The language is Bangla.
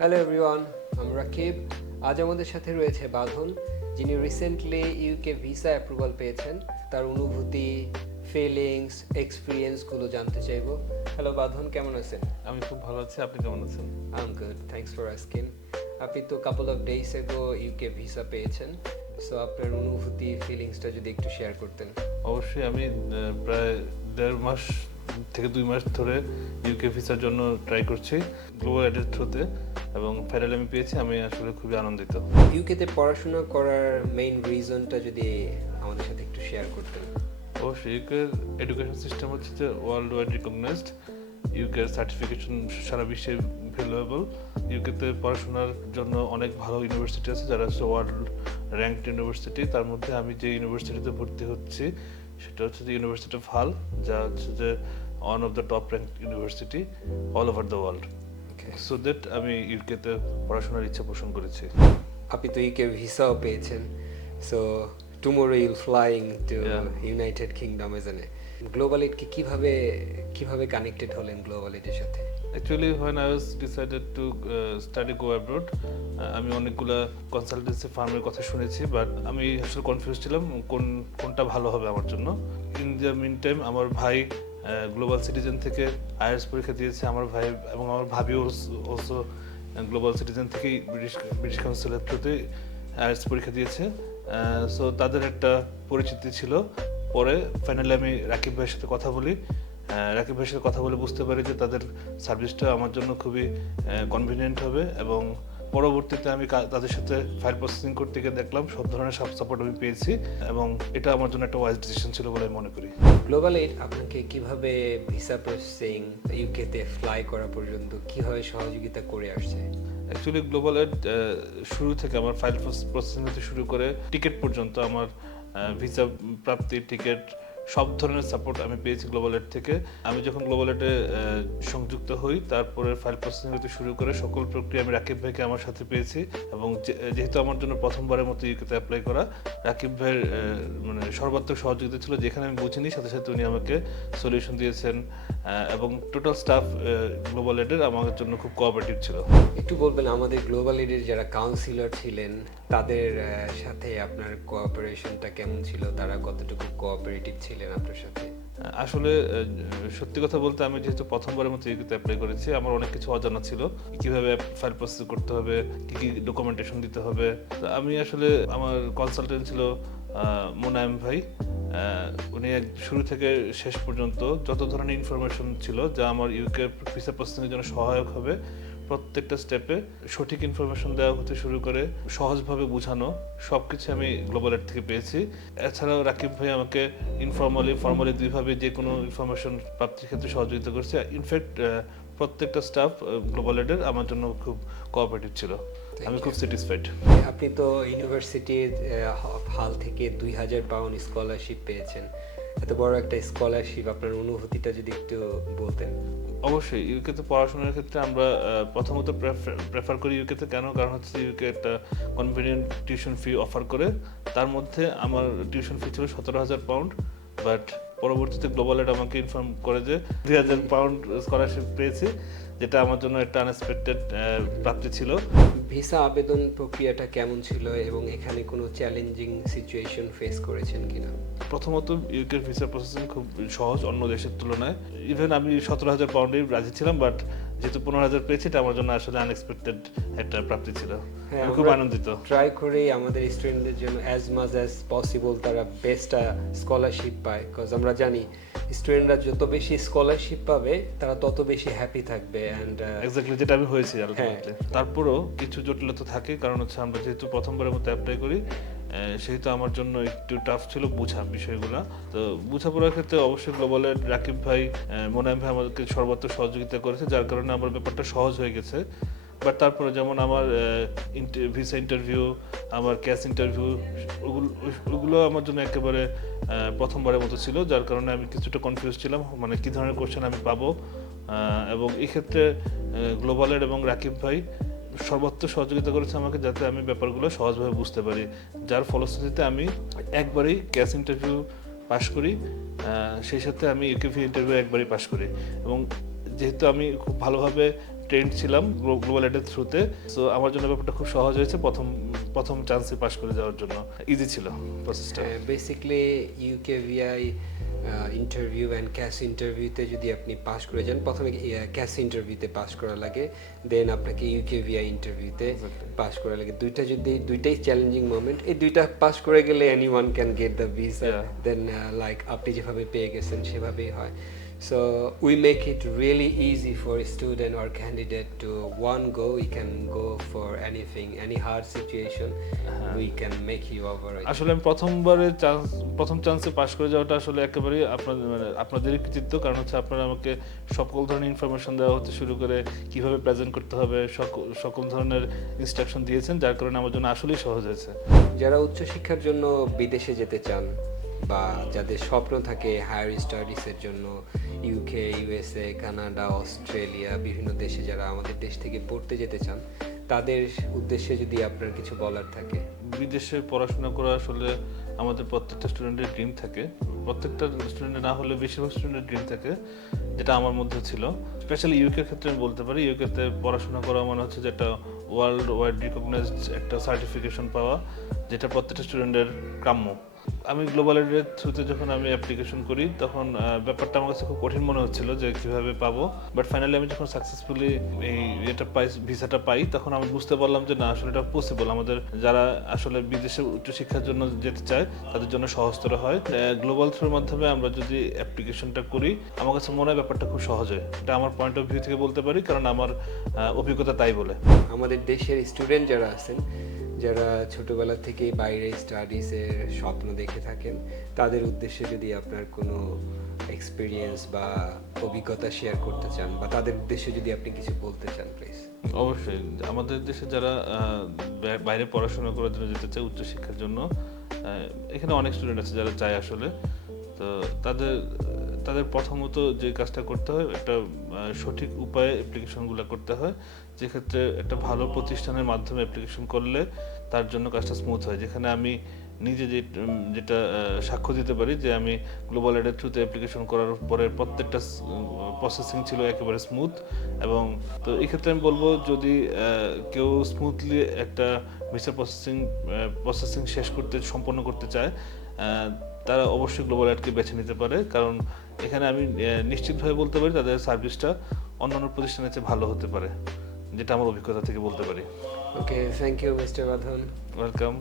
হ্যালো এভরিওয়ান, আমি রাকিব। আজ আমাদের সাথে রয়েছে বাঁধন, যিনি রিসেন্টলি ইউকে ভিসা অ্যাপ্রুভাল পেয়েছেন। তার অনুভূতি, ফিলিংস, এক্সপিরিয়েন্সগুলো জানতে চাইবো। হ্যালো বাঁধন, কেমন আছেন? আমি খুব ভালো আছি। আপনি কেমন আছেন? I am good, thanks for asking. আপনি তো কাপল অফ ডেইস এগো ইউকে ভিসা পেয়েছেন, সো আপনার অনুভূতি, ফিলিংসটা যদি একটু শেয়ার করতেন। অবশ্যই আমি প্রায় 1.5 মাস থেকে 2 মাস ধরে ইউকে ভিসার জন্য ট্রাই করছি গ্লোবাল এডের থ্রুতে, এবং ফাইনালি আমি পেয়েছি। আমি আসলে খুবই আনন্দিত। ইউকেতে পড়াশোনা করার মেইন রিজনটা যদি আমাদের সাথে একটু শেয়ার করতেন। অবশ্যই ইউকের এডুকেশন সিস্টেম হচ্ছে যে ওয়ার্ল্ড ওয়াইড রিকগনাইজড। ইউকের সার্টিফিকেশন সারা বিশ্বে ভ্যালুয়েবল। ইউকেতে পড়াশোনার জন্য অনেক ভালো ইউনিভার্সিটি আছে, যারা হচ্ছে ওয়ার্ল্ড র্যাঙ্কড ইউনিভার্সিটি। তার মধ্যে আমি যে ইউনিভার্সিটিতে ভর্তি হচ্ছি সেটা হচ্ছে যে ইউনিভার্সিটি অফ হাল, যা হচ্ছে যে one of the top ranked university all over the world. So that আমি ইউকেতে পড়াশোনার ইচ্ছা পোষণ করেছি। আপনি তো ইউকে ভিসাও পেয়েছেন, so tomorrow you'll flying to Yeah. United Kingdom, isn't it? Global এডকে কিভাবে কিভাবে কানেক্টেড হলেন গ্লোবাল এডের সাথে? Actually, when I was decided to study go abroad, আমি অনেকগুলা কনসালটেন্সি ফার্মের কথা শুনেছি, বাট আমি আসলে কনফিউজ ছিলাম কোনটা ভালো হবে আমার জন্য। ইন দ্য মিন টাইম আমার ভাই গ্লোবাল সিটিজেন থেকে আইএলটিএস পরীক্ষা দিয়েছে। আমার ভাই এবং আমার ভাবিও অলসো গ্লোবাল সিটিজেন থেকেই ব্রিটিশ কাউন্সিলের থ্রুতে আইএলটিএস পরীক্ষা দিয়েছে। সো তাদের একটা পরিচিতি ছিল। পরে ফাইনালি আমি রাকিব ভাইয়ের সাথে কথা বলি। রাকিব ভাইয়ের সাথে কথা বলে বুঝতে পারি যে তাদের সার্ভিসটা আমার জন্য খুবই কনভিনিয়েন্ট হবে, এবং পরবর্তীতে আমি তাদের সাথে ফাইল প্রসেসিং করতে গিয়ে দেখলাম সব ধরনের সাপোর্ট আমি পেয়েছি, এবং এটা আমার জন্য একটা ওয়াইজ ডিসিশন ছিল বলে আমি মনে করি। গ্লোবাল এড আপনাকে কিভাবে ভিসা প্রসেসিং, ইউকেতে ফ্লাই করা পর্যন্ত কিভাবে সহযোগিতা করে আসছে? অ্যাকচুয়ালি গ্লোবাল এড শুরু থেকে আমার ফাইল প্রসেসিং থেকে শুরু করে টিকিট পর্যন্ত আমার ভিসা প্রাপ্তির টিকিট সব ধরনের সাপোর্ট আমি পেয়েছি গ্লোবাল এড থেকে। আমি যখন গ্লোবাল এডে সংযুক্ত হই, তারপরে ফাইল প্রসেসিং হতে শুরু করে সকল প্রক্রিয়া আমি রাকিব ভাইকে আমার সাথে পেয়েছি। এবং যেহেতু আমার জন্য প্রথমবারের মতো ইউকেতে অ্যাপ্লাই করা, রাকিব ভাইয়ের মানে সর্বাত্মক সহযোগিতা ছিল। যেখানে আমি বুঝিনি, সাথে সাথে উনি আমাকে সলিউশন দিয়েছেন, এবং টোটাল স্টাফ গ্লোবাল এডের আমার জন্য খুব কোঅপারেটিভ ছিল। একটু বলবেন আমাদের গ্লোবাল এডের যারা কাউন্সিলর ছিলেন তাদের সাথে আপনার কোঅপারেশনটা কেমন ছিল? তারা কতটুকু কোঅপারেটিভ ছিলেন আপনার সাথে? আসলে সত্যি কথা বলতে, আমি যেহেতু প্রথমবারের মতো ইউকেতে অ্যাপ্লাই করেছি, আমার অনেক কিছু অজানা ছিল। কিভাবে ফাইল প্রসেস করতে হবে, কি কি ডকুমেন্টেশন দিতে হবে। তো আমি আসলে, আমার কনসালটেন্ট ছিল মোনায়েম ভাই। উনি শুরু থেকে শেষ পর্যন্ত যত ধরনের ইনফরমেশন ছিল যা আমার ইউকে ভিসা প্রসেসিংয়ের জন্য সহায়ক হবে, প্রত্যেকটা স্টেপে সঠিক ইনফরমেশন দেওয়া হতে শুরু করে সহজভাবে বোঝানো, সব কিছু আমি গ্লোবাল এড থেকে পেয়েছি। এছাড়াও রাকিব ভাই আমাকে ফর্মালি দুইভাবে যে কোনো ইনফরমেশন প্রাপ্তির ক্ষেত্রে সহযোগিতা করছে। ইনফ্যাক্ট প্রত্যেকটা স্টাফ গ্লোবাল এডের আমার জন্য খুব কোঅপারেটিভ ছিল। আমি খুব স্যাটিসফাইড। আপনি তো ইউনিভার্সিটির হাল থেকে 2000 পাউন্ড স্কলারশিপ পেয়েছেন। এত বড় একটা স্কলারশিপ, আপনার অনুভূতিটা যদি একটু বলতেন। অবশ্যই ইউকেতে পড়াশোনার ক্ষেত্রে আমরা প্রথমত প্রেফার করি ইউকেতে। কারণ হচ্ছে ইউকে একটা কনভিনিয়েন্ট টিউশন ফি অফার করে। তার মধ্যে আমার টিউশন ফি ছিল 17,000 পাউন্ড, বাট পরবর্তীতে গ্লোবাল এড আমাকে ইনফর্ম করে যে 2,000 পাউন্ড স্কলারশিপ পেয়েছি, যেটা আমার জন্য একটা আনএক্সপেক্টেড প্রাপ্তি ছিল। ভিসা আবেদন প্রক্রিয়াটা কেমন ছিল এবং এখানে কোনো চ্যালেঞ্জিং সিচুয়েশন ফেস করেছেন কিনা? প্রথমত ইউকের ভিসা প্রসেসিং খুব সহজ অন্য দেশের তুলনায়। ইভেন আমি 17,000 পাউন্ডেই রাজি ছিলাম, বাট যেহেতু 15,000 পেয়েছি, এটা আমার জন্য আসলে আনএক্সপেক্টেড একটা প্রাপ্তি ছিল। আমি খুব আনন্দিত। ট্রাই করি আমাদের স্টুডেন্টদের জন্য অ্যাজ মাচ অ্যাজ পসিবল তারা বেস্ট স্কলারশিপ পায়, বিকজ আমরা জানি স্টুডেন্টরা যত বেশি স্কলারশিপ পাবে তারা তত বেশি হ্যাপি থাকবে। অ্যান্ড এক্স্যাক্টলি যেটা আমি হয়েছি আলটিমেটলি। তারপরেও কিছু জটিলতা থাকে, কারণ হচ্ছে আমরা যেহেতু প্রথমবারের মতো অ্যাপ্লাই করি, সেহেতু আমার জন্য একটু টাফ ছিল বোঝা বিষয়গুলো। তো বোঝাপড়ার ক্ষেত্রে অবশ্যই গ্লোবালের রাকিব ভাই, মোনায়েম ভাই আমাদেরকে সর্বাত্মক সহযোগিতা করেছে, যার কারণে আমার ব্যাপারটা সহজ হয়ে গেছে। বাট তারপরে যেমন আমার ভিসা ইন্টারভিউ, আমার ক্যাশ ইন্টারভিউ, ওগুলো আমার জন্য একেবারে প্রথমবারের মতো ছিল, যার কারণে আমি কিছুটা কনফিউজ ছিলাম, মানে কী ধরনের কোশ্চেন আমি পাবো। এবং এই ক্ষেত্রে গ্লোবালের এবং রাকিব ভাই সর্বাত্মক সহযোগিতা করেছে আমাকে, যাতে আমি ব্যাপারগুলো সহজভাবে বুঝতে পারি, যার ফলশ্রুতিতে আমি একবারই ক্যাশ ইন্টারভিউ পাশ করি। সেই সাথে আমি ইউকেভি ইন্টারভিউ একবারই পাশ করি। এবং যেহেতু আমি খুব ভালোভাবে ট্রেন্ড ছিলাম গ্লোবাল এডের থ্রুতে, সো আমার জন্য ব্যাপারটা খুব সহজ হয়েছে প্রথম চান্সে পাশ করে যাওয়ার জন্য ইজি ছিল প্রসেসটা। Basically UKVI interview and cash ইন্টারভিউতে যদি আপনি পাস করে যান, প্রথমে ক্যাশ ইন্টারভিউতে পাস করা লাগে, দেন আপনাকে ইউকেভিআই ইন্টারভিউতে পাস করা লাগে। দুইটাই চ্যালেঞ্জিং মোমেন্ট। এই দুইটা পাস করে গেলে anyone can get the visa, then like আপনি যেভাবে পেয়ে গেছেন সেভাবেই হয়। So we make it really easy for a student or candidate to one go. You can go for anything, any hard situation. We can make you over. আসলে আমি প্রথম চান্সে পাশ করে যাওয়াটা আসলে একেবারেই আপনাদেরই কৃতিত্ব, কারণ হচ্ছে আপনারা আমাকে সকল ধরনের ইনফরমেশন দেওয়া হতে শুরু করে কিভাবে প্রেজেন্ট করতে হবে সকল ধরনের ইনস্ট্রাকশন দিয়েছেন, যার কারণে আমার জন্য আসলেই সহজ হয়েছে। যারা উচ্চশিক্ষার জন্য বিদেশে যেতে চান বা যাদের স্বপ্ন থাকে হায়ার স্টাডিজের জন্য ইউকে, ইউএসএ, কানাডা, অস্ট্রেলিয়া, বিভিন্ন দেশে যারা আমাদের দেশ থেকে পড়তে যেতে চান, তাদের উদ্দেশ্যে যদি আপনার কিছু বলার থাকে। বিদেশে পড়াশোনা করা আসলে আমাদের প্রত্যেকটা স্টুডেন্টের ড্রিম থাকে, প্রত্যেকটা স্টুডেন্টের না হলে বেশিরভাগ স্টুডেন্টের ড্রিম থাকে, যেটা আমার মধ্যে ছিল। স্পেশালি ইউকের ক্ষেত্রে আমি বলতে পারি, ইউকেতে পড়াশোনা করা মানে হচ্ছে যে একটা ওয়ার্ল্ড ওয়াইড রিকগনাইজড একটা সার্টিফিকেশন পাওয়া, যেটা প্রত্যেকটা স্টুডেন্টের কাম্য। আমি গ্লোবাল এডের থ্রুতে যখন আমি অ্যাপ্লিকেশন করি, তখন ব্যাপারটা আমার কাছে খুব কঠিন মনে হচ্ছিল যে কীভাবে পাবো, বাট ফাইনালি আমি যখন সাকসেসফুলি ভিসাটা পাই, তখন আমি বুঝতে পারলাম যে না, আসলে এটা পসিবল। আমাদের যারা আসলে বিদেশে উচ্চশিক্ষার জন্য যেতে চায় তাদের জন্য সহজতর হয়। গ্লোবাল থ্রুর মাধ্যমে আমরা যদি অ্যাপ্লিকেশনটা করি, আমার কাছে মনে হয় ব্যাপারটা খুব সহজ হয়। এটা আমার পয়েন্ট অফ ভিউ থেকে বলতে পারি, কারণ আমার অভিজ্ঞতা তাই বলে। আমাদের দেশের স্টুডেন্ট যারা আছেন, যারা ছোটবেলা থেকেই বাইরে স্টাডিজের স্বপ্ন দেখে থাকেন, তাদের উদ্দেশ্যে যদি আপনার কোনো এক্সপিরিয়েন্স বা অভিজ্ঞতা শেয়ার করতে চান বা তাদের উদ্দেশ্যে যদি আপনি কিছু বলতে চান, প্লিজ। অবশ্যই আমাদের দেশে যারা বাইরে পড়াশোনা করার জন্য যেতে চায় উচ্চশিক্ষার জন্য, এখানে অনেক স্টুডেন্ট আছে যারা চায় আসলে, তো তাদের প্রথমত যে কাজটা করতে হয়, একটা সঠিক উপায়ে অ্যাপ্লিকেশনগুলো করতে হয়, যেক্ষেত্রে একটা ভালো প্রতিষ্ঠানের মাধ্যমে অ্যাপ্লিকেশন করলে তার জন্য কাজটা স্মুথ হয়। যেখানে আমি নিজে যেটা সাক্ষ্য দিতে পারি যে আমি গ্লোবাল এডের থ্রুতে অ্যাপ্লিকেশন করার পরে প্রত্যেকটা প্রসেসিং ছিল একেবারে স্মুথ। এবং তো এই ক্ষেত্রে আমি বলবো, যদি কেউ স্মুথলি একটা ভিসা প্রসেসিং সম্পন্ন করতে চায়, তারা অবশ্যই গ্লোবাল এডকে বেছে নিতে পারে, কারণ এখানে আমি নিশ্চিতভাবে বলতে পারি তাদের সার্ভিসটা অন্যান্য প্রতিষ্ঠানের চেয়ে ভালো হতে পারে, যেটা আমার অভিজ্ঞতা থেকে বলতে পারি। ওকে, থ্যাংক ইউ মিস্টার বাঁধন। ওয়েলকাম।